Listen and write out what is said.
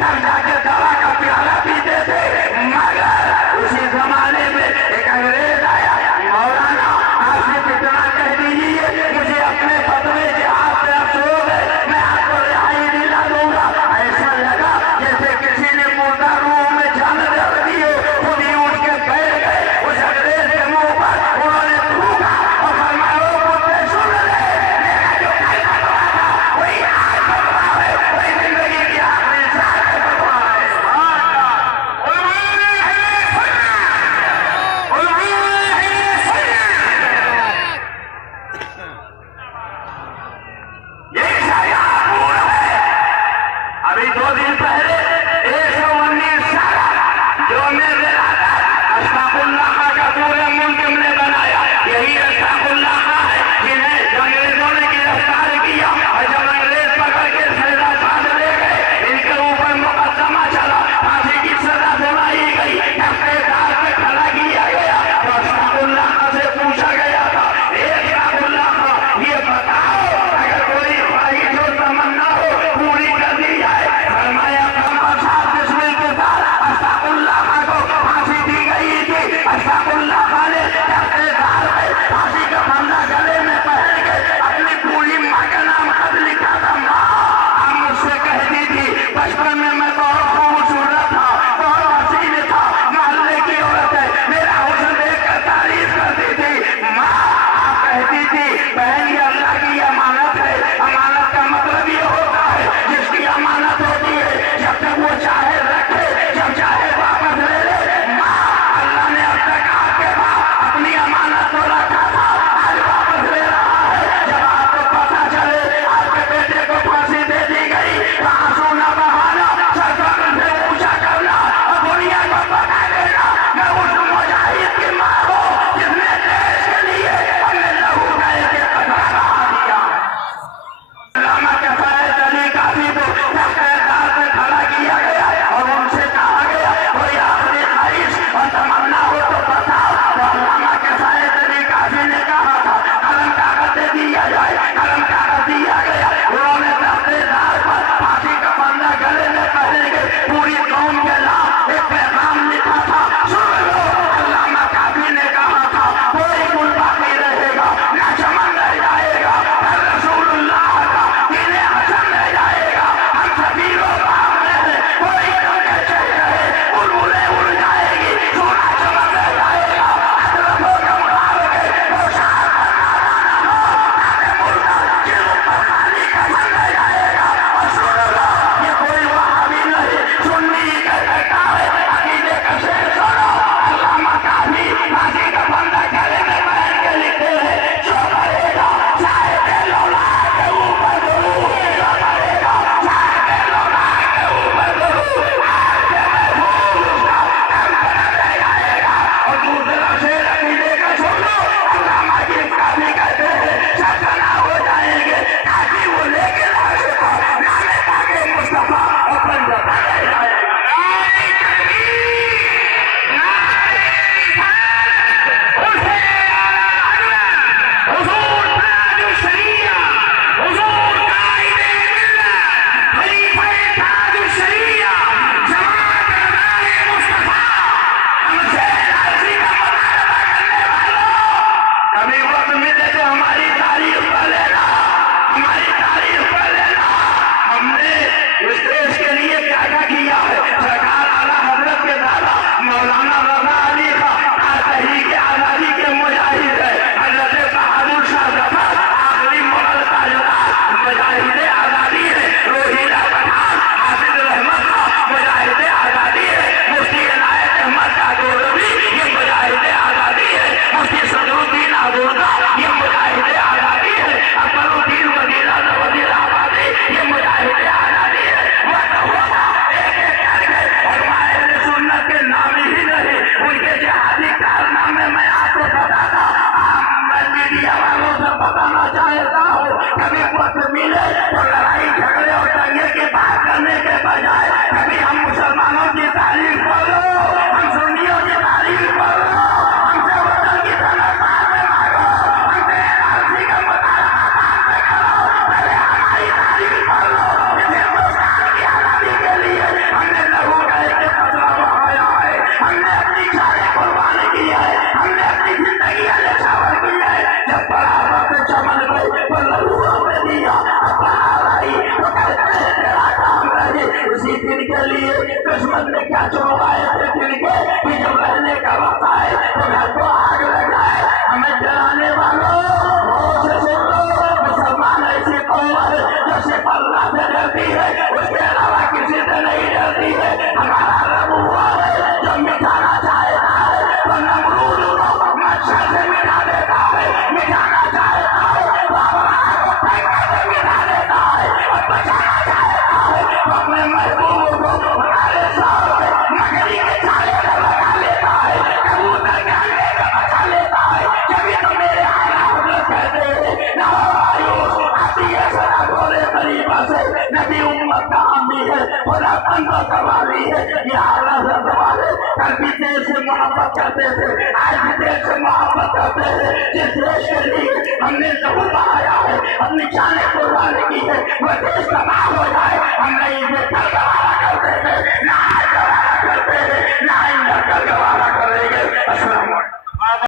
तब जाके दवा का प्याला पीते थे। मगर उसी जमाने में एक अंग्रेज आया, मौलाना आप सिर्फ इतना कह दीजिए मुझे अपने फतवे के हाथ से अफसोस है, मैं आपको रिहाई दिला दूंगा। ऐसा लगा जैसे किसी ने मुर्दा रूह में जान रख दी हो, खुद ही उठ के बैठ गए उस अंग्रेज के मुंह पर, उन्होंने थूका और फरमाया, ओ कुत्ते सुन ले, मेरा जो कल फतवा था वही आज फतवा है, वही जिंदगी की आखिरी सांस का फतवा है। अभी 2 दिन पहले 119 साल जो मेरे अस्तगफुरुल्लाह का पूरे मुल्क में बनाया, यही अस्तगफुरुल्लाह है जिन्हें अंग्रेजों ने गिरफ्तार किया और जब अंग्रेज पकड़ के सजा साथ ले गए, इनके ऊपर मुकदमा चला, फांसी की सजा सुनाई गई, तख्तेदार पे खड़ा किया गया तो अस्तगफुरुल्लाह से पूछा गया था, अस्तगफुरुल्लाह ये बताओ अगर कोई ख्वाहिश हो तमन्ना हो पूरी कर दी जाए। फरमाया जिसमें के साथ अस्तगफुरुल्लाह को फांसी दी गई थी, अस्तगफुरुल्लाह ने तख्तेदार पे फांसी का फंदा गले में पहन के अपनी पूरी माँ का नाम खत लिखा था। माँ आप मुझसे कहती थी बचपन में मैं बहुत खूबसूरत था, बहुत हसीन था, मोहल्ले की औरतें मेरा हुस्न देखकर तारीफ करती थी। माँ आप कहती थी बहन ये अल्लाह की अमानत है, अमानत का मतलब ये होता है जिसकी अमानत होती है जब तक वो चाहे रखे, जब चाहे वापस ले ले। माँ अल्लाह ने अब तक आपके पास अपनी अमानत को रखा था, आज वापस ले रहा है। जब आपको पता चले आपके बेटे को फांसी दे दी गई तो आंसू न बहाना, सर पकड़ से ऊंचा करना और दुनिया को बता देना मैं उस मुजाहिद की माँ हूँ जिसने देश के लिए अपने लहू का एक कतरा बहा दिया। अल्लामा किफायत अली काफी को तख्तेदार पे खड़ा किया गया और उनसे कहा गया कोई आखिरी ख्वाहिश और तमन्ना हो तो बताओ। तो अल्लामा किफायत अली काफी ने कहा था कलम कागज दे दिया जाए, कलम कागज दिया गया। उन्होंने तख्तेदार पर फांसी का फंदा गले में पहन के पूरी कौम के नाम एक पैगाम लिखा था, सुन लो। अल्लामा काफी ने कहा था कोई गुल बाकी रहेगा ना चमन रह जाएगा, हर रसूलुल्लाह का दीने हसन रह जाएगा। हम सभी लोग बाप में हैं, कोई उनके चेहरे बुलबुलें उड़ जाएगी, सूरज चमक रह जाएगा, अशरफों के मुताबिक पोशाक करना हो, ताकि मुर्दा जिल्द पर खाली कफन रह जाएगा। और सुन लो ये कोई वहाबी नहीं सुन्नी कह सकता है, अकीदे का शेर सुनो। अल्लामा काफी फांसी का फंदा गले में पहन के लिखते हैं जो करेगा साहिब लौला के ऊपर दुरूद, जो करेगा साहिब लौला के ऊपर दुरूद, आपके महफूज उसका दम खड़ा रह जाएगा। और दूसरा शेर अकीदे का सुन लो, अल्लामा की काफी कहते हैं सरसना हो जाएंगे ताकि वो लेके लाश को नामे ताकि मुस्तफा और पंजाब रह जाएगा। कभी वक्त मिले तो हमारी तारीफ कर लेना, हमारी तारीफ कर लेना। हमने इस देश के लिए क्या क्या किया है। सरकार आला हजरत के दादा मौलाना रजा अली खान तहरीक आजादी के मुजाहिद है। हजरत बहादुर शाह जफर आखिरी मुगल ताजदार मुजाहिद आजादी है। रोहिला पठान हाफिज रहमत खान मुजाहिद आजादी है। मुफ्ती इनायत अहमद कादोलवी ये मुजाहिद आजादी है। मुफ्ती सदरुद्दीन आबूदा ये मुजाहिद आजादी है। अकबरुद्दीन वजीर आबादी ये मुजाहिद आजादी है। वक्त होगा एक एक करके और माहिर सुन्नत के नाम ही नहीं उनके जिहादी कारनामे मैं आपको बताता, मैं मीडिया वालों से बताना चाहता हूँ। कभी वक्त मिले तो लड़ाई झगड़े और दंगे की बात करने के बजाय कभी हम मुसलमानों की तारीफ करो, हम सुन्नियों की तारीफ करो, हमसे वतन की तरफ बात में मांगो, हमसे एनआरसी का मुतालबा बात में करो, पहले हमारी तारीफ कर लो। हिंदुस्तान की आजादी के लिए क्या चुनवाए थे दिल के कि जब रहने का वक्त आए तो घर को आग लग जाए। हमें जलाने वालों होश सुन लो, मुसलमान ऐसी कौम है जो सिर्फ अल्लाह से डरती है, उसके अलावा किसी से नहीं डरती है। हमारा रब हुआ है जो मिटाना चाहता है तो नमरूद को मच्छर से मिटा देता है, मिटाना चाहता है तो अल्लाह को पैसा से मिटा देता है, और बचाना चाहता है तो अपने महबूब को हमारे सामने मगरी के चाले में लगा लेता है, कबूतर के अंडे में बचा लेता है। जब ये तो मेरे हालात में कहते हैं ना मायूस आती है सदा भोले गरीबा से, नबी उम्मत का अम्मी है, खुदा बंदों का वाली है। ये हालत वाले कल भी देश से मोहब्बत करते थे, आज भी देश से मोहब्बत करते हैं। जिस देश के लिए हमने जहूर बहाया है, अपनी जाने कुर्बानी की है, वह देश तबाह हो जाए, हम नहीं इसे करवाना करते